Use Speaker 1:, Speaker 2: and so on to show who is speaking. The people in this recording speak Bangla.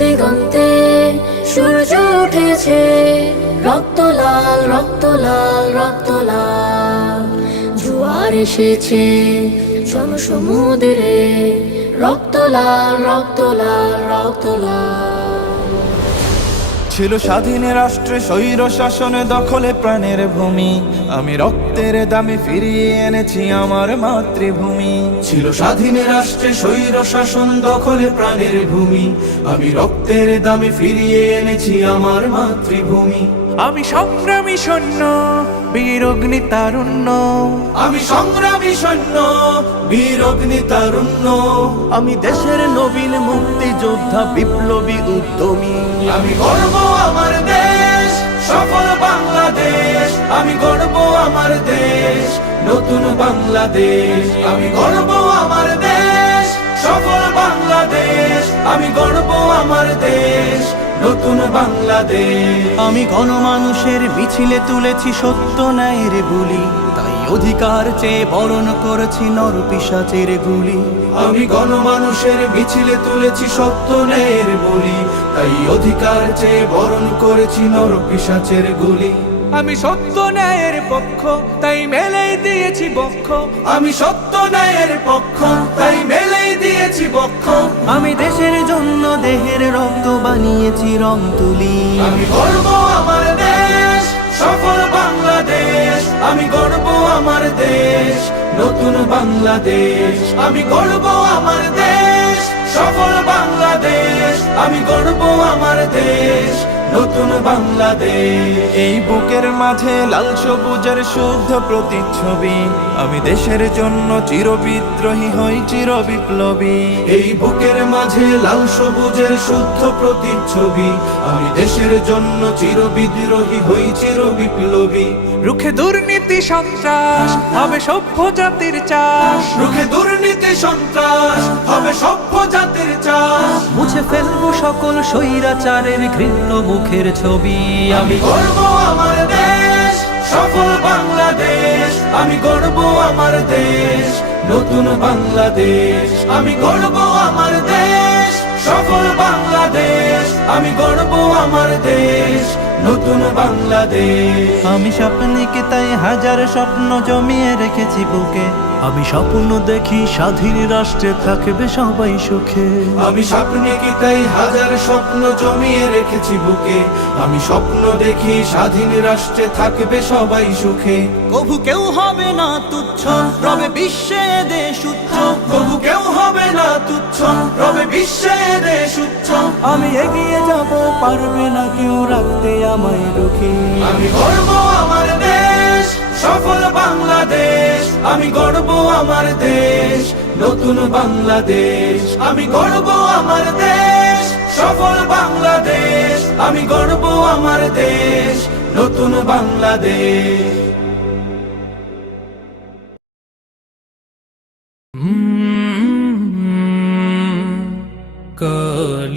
Speaker 1: দিগন্তে সূর্য উঠেছে। রক্ত লাল রক্ত লাল রক্ত লাল। জোয়ার এসেছে জনসমুদ্রে রক্ত লাল রক্ত লাল রক্ত লাল।
Speaker 2: ছিল স্বাধীন রাষ্ট্রে স্বৈর শাসনে দখলে প্রাণের ভূমি। আমি রক্তের দামে ফিরিয়ে এনেছি আমার মাতৃভূমি। ছিল স্বাধীন রাষ্ট্রে স্বৈর শাসন দখলে প্রাণের ভূমি। আমি রক্তের দামে ফিরিয়ে এনেছি আমার মাতৃভূমি।
Speaker 3: আমি সংগ্রামী সৈন্য বীর অগ্নি তারুণ্য।
Speaker 2: আমি সংগ্রামী সৈন্য বীর অগ্নি তারুণ্য।
Speaker 4: আমি দেশের নবীন মুক্তিযোদ্ধা বিপ্লবী উদ্যমী।
Speaker 2: আমি গর্ব আমার দেশ সফল বাংলাদেশ। আমি গর্ব আমার দেশ নতুন বাংলাদেশ। আমি গর্ব আমার দেশ সফল বাংলাদেশ। আমি গর্ব আমার দেশ নতুন বাংলাদেশ।
Speaker 4: আমি গণমানুষের মিছিলে তুলেছি সত্য ন্যায়ের বুলি তাই অধিকার চেয়ে বরণ করেছি নর পিসাচের গুলি।
Speaker 2: আমি গণমানুষের মিছিলে তুলেছি সত্য ন্যায়ের বলি তাই অধিকার চেয়ে বরণ করেছি নর পিসাচের গুলি।
Speaker 3: আমি সত্য ন্যায়ের পক্ষ তাই মেলেই দিয়েছি বক্ষ।
Speaker 2: আমি সত্য ন্যায়ের পক্ষ তাই দিয়েছি বক্ষ।
Speaker 4: আমি দেশের জন্য দেহের রক্ত বানিয়েছি রং তুলি।
Speaker 2: আমি গর্ব আমার দেশ সফল বাংলাদেশ। আমি গর্ব আমার দেশ নতুন বাংলাদেশ। আমি গর্ব আমার দেশ সফল বাংলাদেশ। আমি গর্ব আমার দেশ নতুন বাংলাদেশ। এই বুকের মাঝে লাল সবুজের শুদ্ধ প্রতিচ্ছবি। আমি দেশের জন্য চিরবিদ্রোহী হই চির বিপ্লবী এই বুকের মাঝে লাল সবুজের শুদ্ধ প্রতিচ্ছবি। আমি দেশের জন্য চির বিদ্রোহী হই চির বিপ্লবী
Speaker 3: রুখে দুর্নীতি সন্ত্রাস হবে সভ্য জাতির চাষ।
Speaker 2: রুখে দুর্নীতি সন্ত্রাস হবে সভ্য
Speaker 4: সকল স্বৈরাচারের ঘৃণ্য মুখের ছবি।
Speaker 2: আমি গর্ব আমার দেশ, সফল বাংলাদেশ। আমি গর্ব আমার দেশ, নতুন বাংলাদেশ। আমি গর্ব আমার দেশ, সফল বাংলাদেশ। আমি গর্ব আমার দেশ, নতুন বাংলাদেশ।
Speaker 4: আমি স্বপ্নকে তাই হাজার স্বপ্ন জমিয়ে রেখেছি বুকে? আমি স্বপ্ন দেখি স্বাধীন রাষ্ট্রে থাকবে সবাই সুখে।
Speaker 2: আমি স্বপ্নে কি তাই হাজার স্বপ্ন জমিয়ে রেখেছি বুকে? আমি স্বপ্ন দেখি স্বাধীন রাষ্ট্রে থাকবে সবাই সুখে।
Speaker 4: কভু কেউ হবে না তুচ্ছ রবে বিশ্বে দেশ উচ্চ।
Speaker 2: তবু কেউ হবে না তুচ্ছ রবে বিশ্বে দেশ উচ্চ।
Speaker 4: আমি এগিয়ে যাব পারবে না কেউ রাখতে আমায় রুখে।
Speaker 2: আমি গর্ব আমার দেশ সফল বাংলাদেশ। আমি গর্ব আমার দেশ, নতুন বাংলাদেশ। আমি গর্ব আমার দেশ, সফল বাংলাদেশ। আমি গর্ব আমার দেশ, নতুন বাংলাদেশ।
Speaker 3: কাল